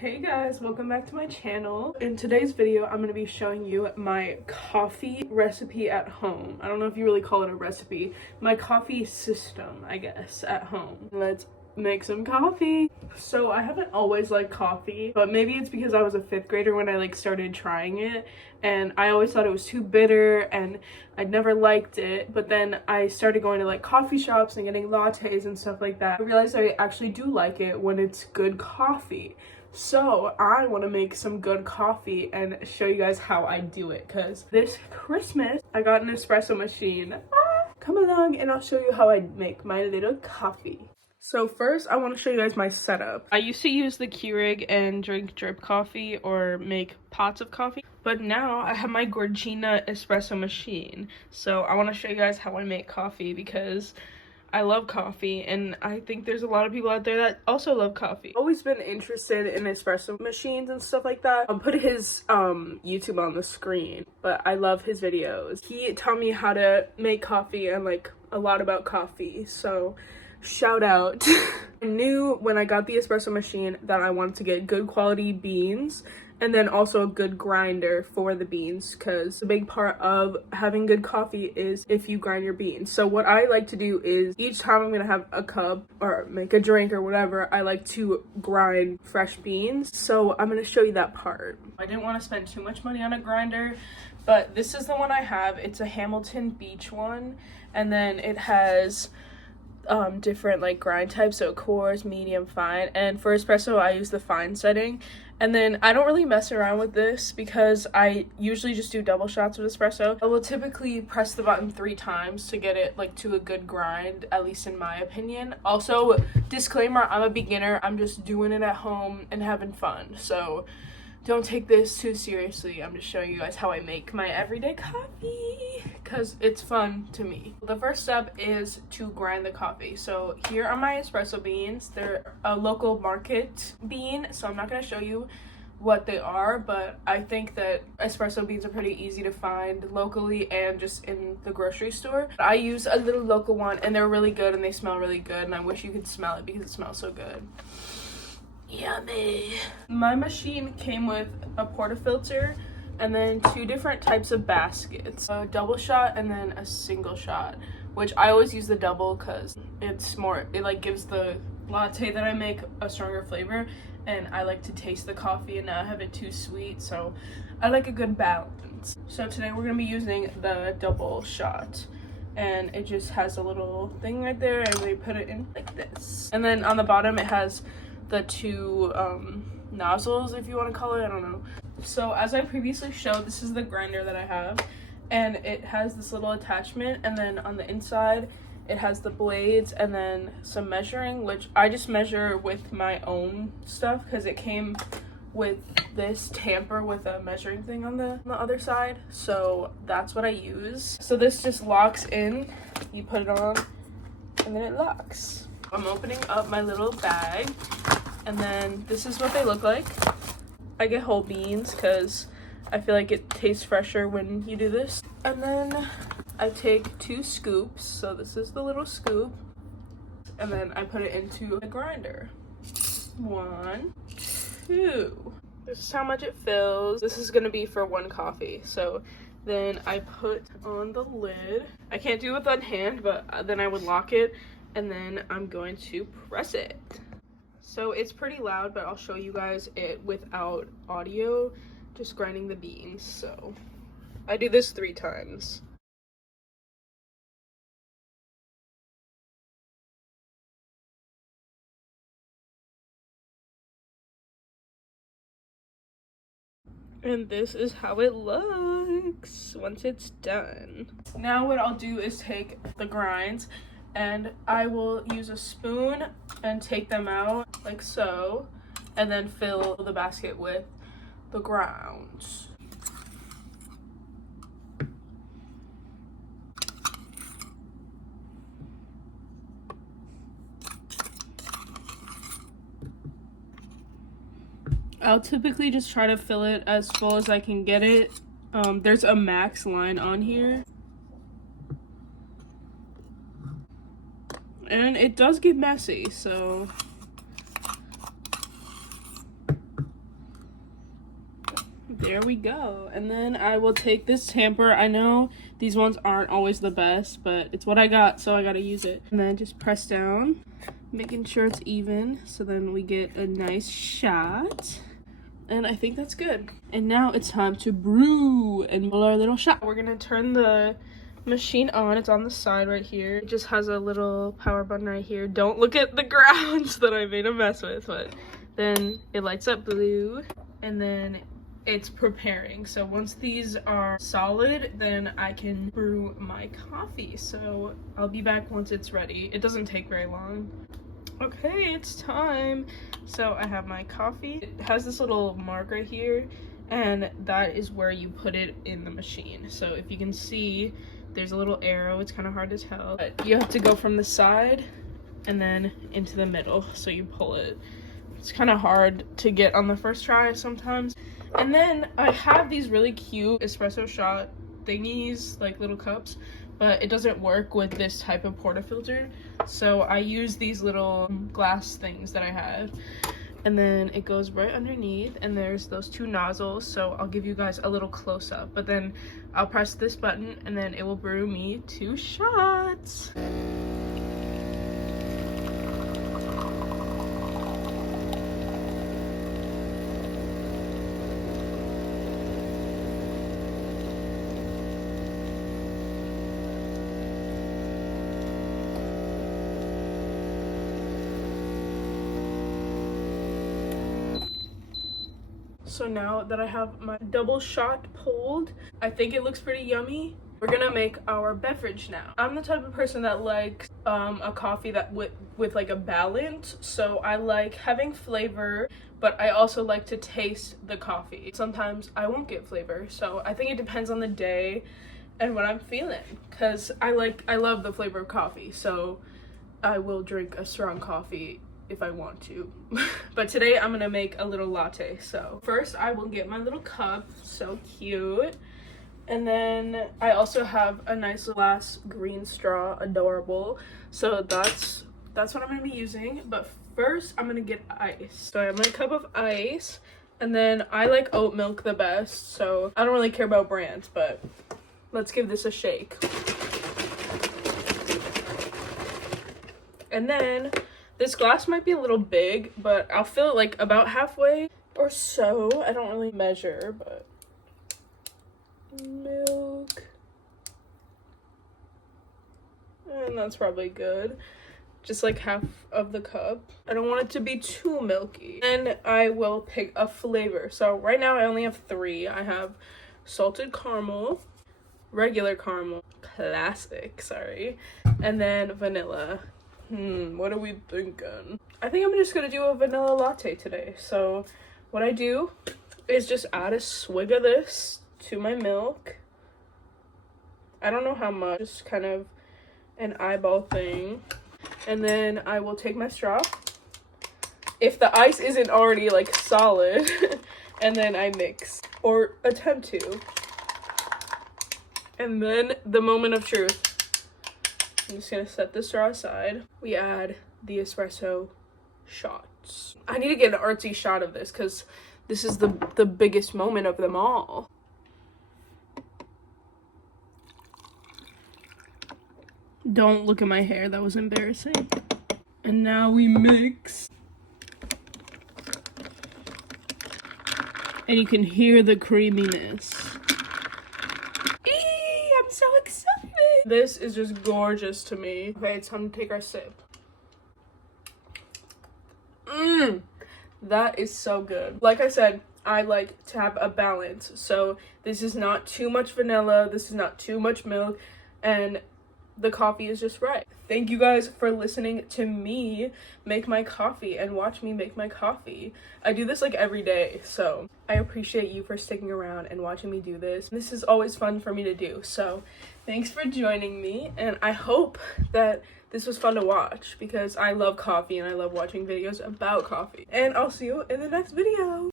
Hey guys, welcome back to my channel. In today's video, I'm going to be showing you my coffee recipe at home. I don't know if you really call it a recipe. My coffee system, I guess, at home. Let's make some coffee. So I haven't always liked coffee, but maybe it's because I was a 5th grader when I started trying it, and I always thought it was too bitter and I'd never liked it. But then I started going to coffee shops and getting lattes and stuff like that. I realized I actually do like it when it's good coffee. So I want to make some good coffee and show you guys how I do it, because this Christmas I got an espresso machine. Come along and I'll show you how I make my little coffee. So first I want to show you guys my setup. I used to use the Keurig and drink drip coffee or make pots of coffee, but now I have my Gorgina espresso machine. So I want to show you guys how I make coffee because I love coffee, and I think there's a lot of people out there that also love coffee. I've always been interested in espresso machines and stuff like that. I'll put his YouTube on the screen, but I love his videos. He taught me how to make coffee and a lot about coffee, so shout out. I knew when I got the espresso machine that I wanted to get good quality beans and then also a good grinder for the beans, because the big part of having good coffee is if you grind your beans. So what I like to do is each time I'm gonna have a cup or make a drink or whatever, I like to grind fresh beans. So I'm gonna show you that part. I didn't want to spend too much money on a grinder, but this is the one I have. It's a Hamilton Beach one, and then it has different grind types, so coarse, medium, fine, and for espresso I use the fine setting. And then I don't really mess around with this because I usually just do double shots of espresso. I will typically press the button 3 times to get it to a good grind, at least in my opinion. Also, disclaimer, I'm a beginner. I'm just doing it at home and having fun, so don't take this too seriously. I'm just showing you guys how I make my everyday coffee because it's fun to me. The first step is to grind the coffee. So here are my espresso beans. They're a local market bean, so I'm not going to show you what they are, but I think that espresso beans are pretty easy to find locally and just in the grocery store. I use a little local one, and they're really good and they smell really good, and I wish you could smell it because it smells so good. Yummy. My machine came with a portafilter and then 2 different types of baskets, a double shot and then a single shot, which I always use the double because it's more, it gives the latte that I make a stronger flavor, and I like to taste the coffee and not have it too sweet, so I like a good balance. So today we're gonna be using the double shot, and it just has a little thing right there, and we put it in like this, and then on the bottom it has the 2 nozzles, if you want to call it, I don't know. So as I previously showed, this is the grinder that I have, and it has this little attachment, and then on the inside it has the blades and then some measuring, which I just measure with my own stuff because it came with this tamper with a measuring thing on the other side, so that's what I use. So this just locks in, you put it on and then it locks. I'm opening up my little bag, and then this is what they look like. I get whole beans because I feel like it tastes fresher when you do this. And then I take 2 scoops, so this is the little scoop, and then I put it into the grinder. 1, 2. This is how much it fills. This is gonna be for 1 coffee, so then I put on the lid. I can't do it with one hand, but then I would lock it, and then I'm going to press it. So it's pretty loud, but I'll show you guys it without audio, just grinding the beans. So I do this 3 times. And this is how it looks once it's done. Now what I'll do is take the grinds, and I will use a spoon and take them out like so, and then fill the basket with the grounds. I'll typically just try to fill it as full as I can get it. There's a max line on here. And it does get messy, so there we go. And then I will take this tamper. I know these ones aren't always the best, but it's what I got, so I gotta use it. And then just press down, making sure it's even, so then we get a nice shot. And I think that's good. And now it's time to brew and roll our little shot. We're gonna turn the machine on. It's on the side right here. It just has a little power button right here. Don't look at the grounds that I made a mess with, but then it lights up blue and then it's preparing. So once these are solid, then I can brew my coffee. So I'll be back once it's ready. It doesn't take very long. Okay, it's time. So I have my coffee. It has this little mark right here, and that is where you put it in the machine. So if you can see, there's a little arrow. It's kind of hard to tell, but you have to go from the side and then into the middle, so you pull it. It's kind of hard to get on the first try sometimes. And then I have these really cute espresso shot thingies, like little cups, but it doesn't work with this type of portafilter, so I use these little glass things that I have, and then it goes right underneath, and there's those two nozzles, so I'll give you guys a little close-up, but then I'll press this button and then it will brew me 2 shots. So now that I have my double shot pulled, I think it looks pretty yummy. We're gonna make our beverage now. I'm the type of person that likes a coffee that with like a balance. So I like having flavor, but I also like to taste the coffee. Sometimes I won't get flavor, so I think it depends on the day and what I'm feeling. Cause I love the flavor of coffee, so I will drink a strong coffee if I want to. But today I'm gonna make a little latte. So first I will get my little cup, so cute. And then I also have a nice glass green straw, adorable. So that's what I'm gonna be using. But first I'm gonna get ice. So I have my cup of ice, and then I like oat milk the best, so I don't really care about brands, but let's give this a shake. And then this glass might be a little big, but I'll fill it like about halfway or so. I don't really measure, but milk. And that's probably good. Just like half of the cup. I don't want it to be too milky. And I will pick a flavor. So right now I only have 3. I have salted caramel, regular caramel, classic, sorry, and then vanilla. What are we thinking? I think I'm just gonna do a vanilla latte today. So what I do is just add a swig of this to my milk. I don't know how much, just kind of an eyeball thing. And then I will take my straw, if the ice isn't already like solid, and then I mix, or attempt to. And then the moment of truth. I'm just gonna set the straw aside. We add the espresso shots. I need to get an artsy shot of this because this is the biggest moment of them all. Don't look at my hair, that was embarrassing. And now we mix. And you can hear the creaminess. I'm so excited. This is just gorgeous to me. Okay, it's time to take our sip. That is so good. Like I said, I like to have a balance. So this is not too much vanilla, this is not too much milk, and the coffee is just right. Thank you guys for listening to me make my coffee and watch me make my coffee. I do this like every day, so I appreciate you for sticking around and watching me do this. This is always fun for me to do, so thanks for joining me, and I hope that this was fun to watch because I love coffee and I love watching videos about coffee. And I'll see you in the next video.